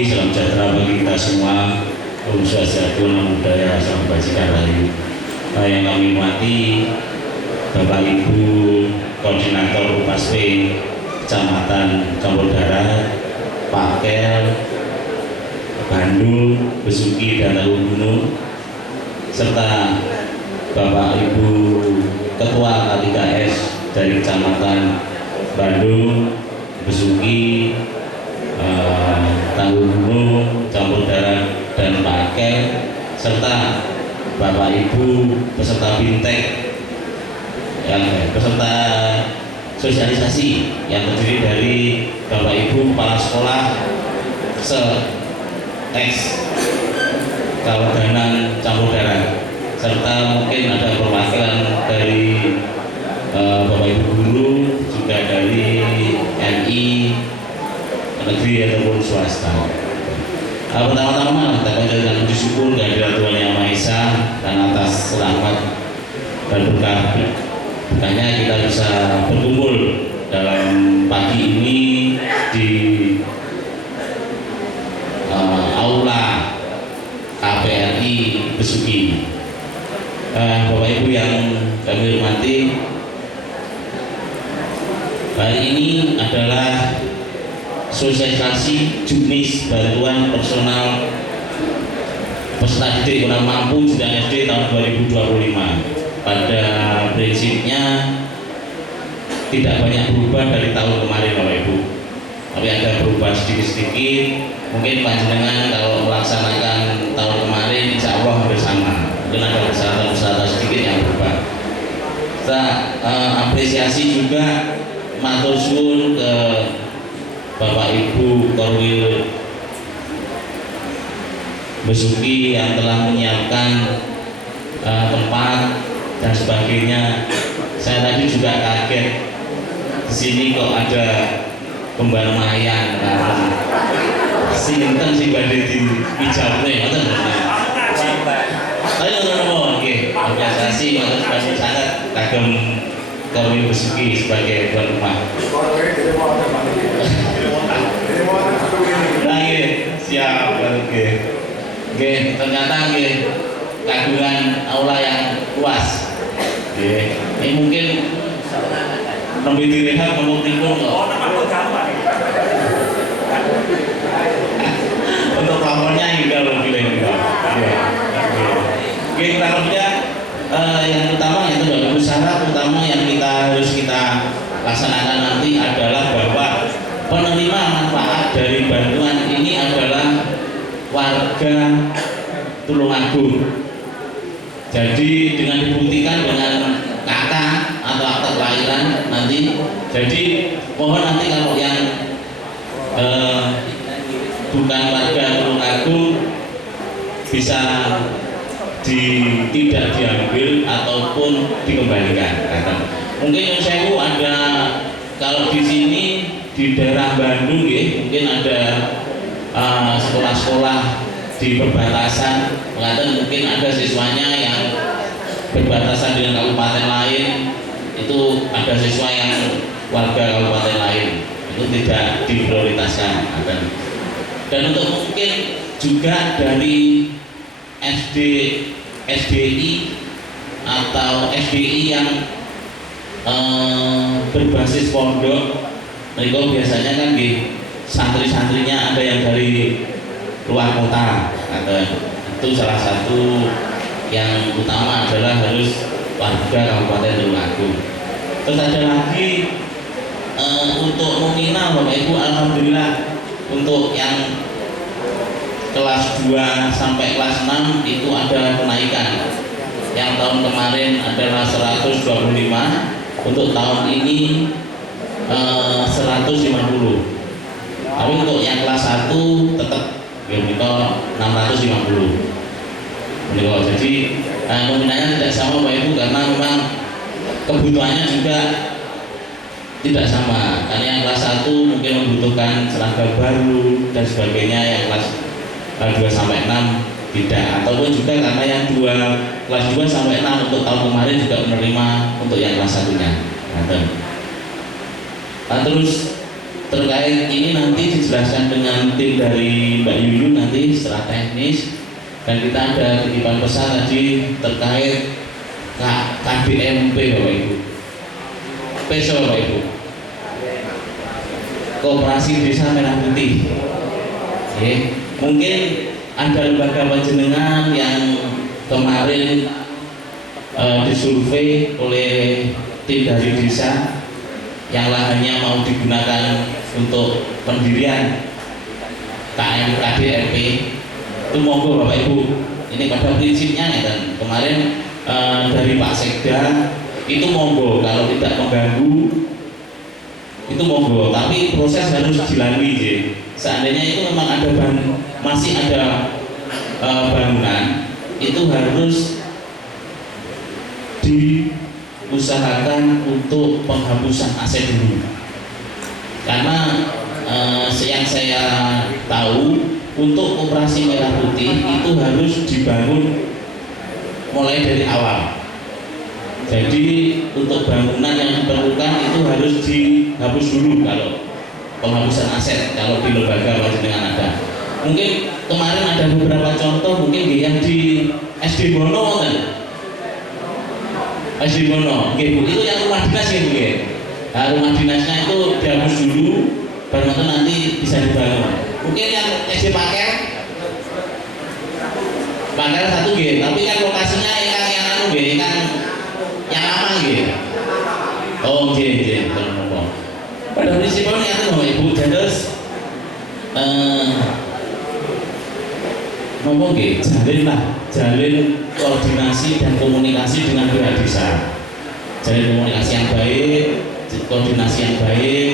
pagi, salam sejahtera bagi kita semua. Om Swastiastu, Namo Buddhaya, Salam Kebajikan Rahayu. Yang kami hormati Bapak Ibu Koordinator UPASP Kecamatan Campur Darat, Pak Kel, Bandung, Besuki, dan Teluk Gunung, serta Bapak Ibu Ketua K3S dari Kecamatan Bandung, Besuki, Teluk Gunung, Campur Darat, dan Pak Kel, serta Bapak Ibu peserta bintek yang peserta sosialisasi yang terdiri dari Bapak Ibu kepala sekolah se-ex Kawedanan Campur Darat, serta mungkin ada perwakilan dari Bapak Ibu guru, juga dari MI negeri ataupun swasta. Pertama-tama kita panjatkan puji syukur kehadirat Tuhan Yang Maha Esa dan atas selamat dan berkahnya kita bisa berkumpul dalam pagi ini di aula KPRI Besuki. Bapak Ibu yang kami hormati, hari ini adalah sosialisasi jenis bantuan personal peserta didik kurang mampu jenjang SD tahun 2025. Pada prinsipnya tidak banyak berubah dari tahun kemarin Bapak Ibu, tapi ada perubahan sedikit-sedikit. Mungkin panjenengan kalau melaksanakan tahun kemarin insya Allah hampir sama, mungkin ada persyaratan-persyaratan sedikit yang berubah. Kita apresiasi juga matur suwun ke Bapak Ibu Korwil Besuki yang telah menyiapkan tempat dan sebagainya. Saya tadi juga kaget di sini kok ada kembar mayang, sinten sing badhe dijawabne ngoten. Saya ngono nggih, apresiasi matur suwun sangat kagem Korwil Besuki sebagai tuan rumah. Siap, oke. Oke, ternyata nggih kagungan aula yang luas. Oke, ini mungkin lebih dilihat ngomong timbul kok. Untuk lapornya juga lebih lengkap. Oke, kita kerja yang utama itu Bapak Ibu, syarat utama yang harus kita laksanakan nanti adalah bahwa penerima manfaat dari bantuan ini adalah warga Tulungagung. Jadi dengan dibuktikan dengan KK atau akta kelahiran nanti. Jadi mohon nanti kalau yang bukan warga Tulungagung bisa tidak diambil ataupun dikembalikan. Mungkin yang saya ada kalau di sini di daerah Bandung ya, mungkin ada sekolah-sekolah di perbatasan, mungkin ada siswanya yang berbatasan dengan kabupaten lain, itu ada siswa yang warga kabupaten lain, itu tidak diprioritaskan. Dan untuk mungkin juga dari SDI atau SDI yang berbasis pondok, mereka biasanya kan di santri-santrinya ada yang dari luar kota, itu salah satu yang utama adalah harus warga Kabupaten Tulungagung. Terus ada lagi untuk nominal Bapak Ibu, alhamdulillah untuk yang kelas 2 sampai kelas 6 itu ada kenaikan. Yang tahun kemarin adalah 125, untuk tahun ini 150. Tapi untuk yang kelas 1 tetap kita 650. Jadi nominalnya tidak sama Bapak Ibu, karena memang kebutuhannya juga tidak sama. Karena yang kelas 1 mungkin membutuhkan seragam baru dan sebagainya, yang kelas 2 sampai 6 tidak, ataupun juga karena yang kelas 2 sampai 6 untuk tahun kemarin juga menerima untuk yang kelas 1-nya. Nah, terus terkait ini nanti dijelaskan dengan tim dari Mbak Yuyun nanti secara teknis, dan kita ada titipan pesan tadi terkait KDMP Bapak Ibu, PESO Bapak Ibu, Koperasi Desa Merah Putih. Oke. Mungkin ada lembaga panjenengan yang kemarin disurvei oleh tim dari desa yang lahannya mau digunakan untuk pendirian KDMP, itu monggo Bapak Ibu. Ini pada prinsipnya ya, dan kemarin dari Pak Sekda itu monggo, kalau tidak mengganggu itu monggo, tapi proses harus dilalui ya. Seandainya itu memang ada masih ada bangunan, itu harus diusahakan untuk penghapusan aset dulu, karena yang saya tahu untuk Koperasi Merah Putih itu harus dibangun mulai dari awal. Jadi untuk bangunan yang diperlukan itu harus dihapus dulu kalau penghapusan aset, kalau di lembaga panjenengan ada. Mungkin kemarin ada beberapa contoh, mungkin yang di SD Bono kan? SD Bono, itu yang rumah dinas ya Bu. Nah, rumah dinasnya itu dihapus dulu, baru itu nanti bisa dibangun. Mungkin yang SD Paker satu tapi kan lokasinya yang anu kan yang lama Oh pada prinsipnya itu Bapak Ibu terus ngomong jalin koordinasi dan komunikasi dengan pihak desa. Jalin komunikasi yang baik, koordinasi yang baik,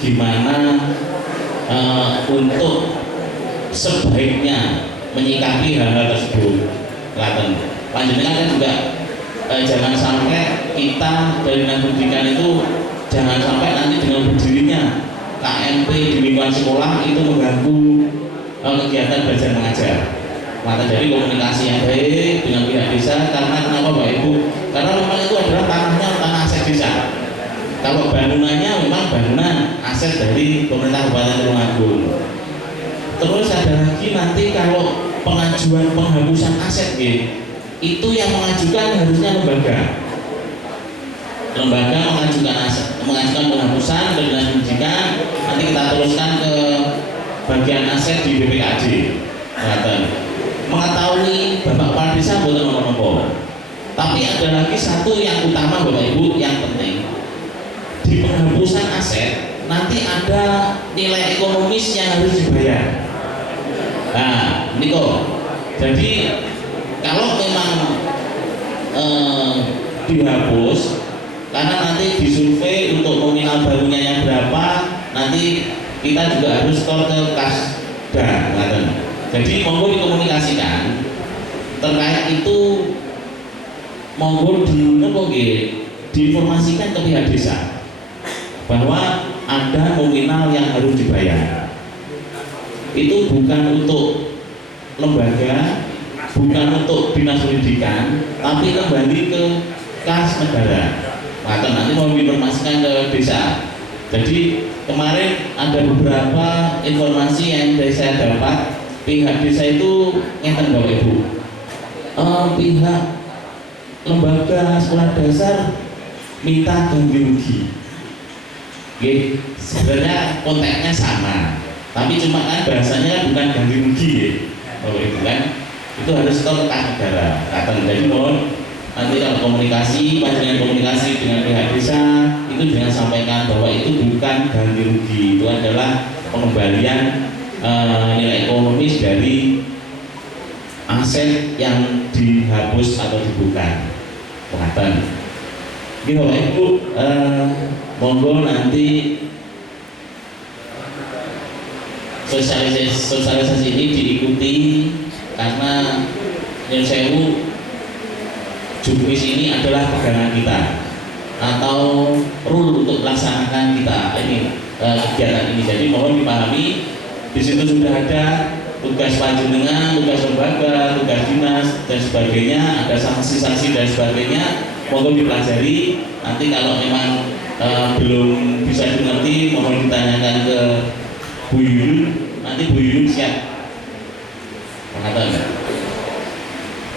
gimana untuk sebaiknya menyikapi hal-hal tersebut. Panjenengan kan juga jangan sampai kita dari dinas pendidikan itu jangan sampai nanti dengan berdirinya KMP di lingkungan sekolah itu mengganggu kegiatan belajar mengajar. Maka jadi komunikasi yang baik dengan pihak desa, karena kenapa Bapak Ibu? Karena memang itu adalah tanah aset desa. Kalau bangunannya memang bangunan aset dari pemerintah Kabupaten Tulungagung. Terus ada lagi nanti kalau pengajuan penghapusan aset itu yang mengajukan harusnya lembaga mengajukan penghapusan ke dinas pendidikan, nanti kita teruskan ke bagian aset di BPKJ. Mengetahui Bapak Kepala Desa boleh ngomong. Tapi ada lagi satu yang utama Bapak Ibu yang penting, di penghapusan aset nanti ada nilai ekonomis yang harus dibayar. Nah, ini kok. Jadi kalau memang dihapus, karena nanti disurvei untuk nominal barunya yang berapa, nanti kita juga harus store ke Kasda. Jadi monggo dikomunikasikan terkait itu, monggo diinformasikan ke pihak desa bahwa ada nominal yang harus dibayar. Itu bukan untuk lembaga, bukan untuk dinas pendidikan, tapi kembali ke kas negara. Maka nanti mau diinformasikan ke desa. Jadi kemarin ada beberapa informasi yang saya dapat, pihak desa itu ngeten Bapak Ibu, pihak lembaga sekolah dasar minta ganti rugi. Sebenarnya konteksnya sama, tapi cuma kan bahasanya bukan ganti rugi Bapak Ibu kan, itu harus ke kas negara. Jadi mohon nanti kalau komunikasi dengan pihak desa itu jangan sampaikan bahwa itu bukan ganti rugi, itu adalah pengembalian nilai ekonomis dari aset yang dihapus atau dibuka. Pengatan. Gitu Bapak Ibu, monggo nanti sosialisasi ini diikuti, karena yang saya Jukmis ini adalah pegangan kita atau rule untuk melaksanakan kita ini kegiatan ini. Jadi mohon dipahami, di situ sudah ada tugas panjenengan, tugas lembaga, tugas dinas dan sebagainya, ada sanksi-sanksi dan sebagainya. Mohon dipelajari. Nanti kalau memang belum bisa dimengerti, mohon ditanyakan ke Bu Yuyun. Nanti Bu Yuyun siap mengatakan.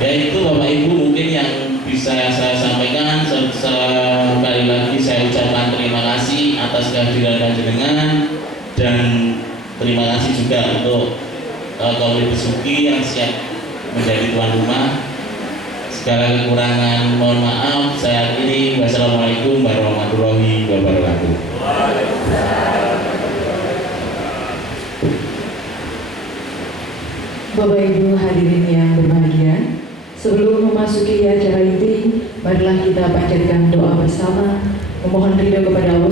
Ya itu Bapak Ibu mungkin yang bisa saya sampaikan. Sekali lagi saya ucapkan terima kasih atas kehadiran panjenengan, dan terima kasih juga untuk Kauli Besuki yang siap menjadi tuan rumah. Segala kekurangan mohon maaf. Saya akhiri. Wassalamualaikum warahmatullahi wabarakatuh. Bapak Ibu hadirin yang berbahagia, sebelum memasuki acara inti, marilah kita panjatkan doa bersama, memohon ridho kepada Allah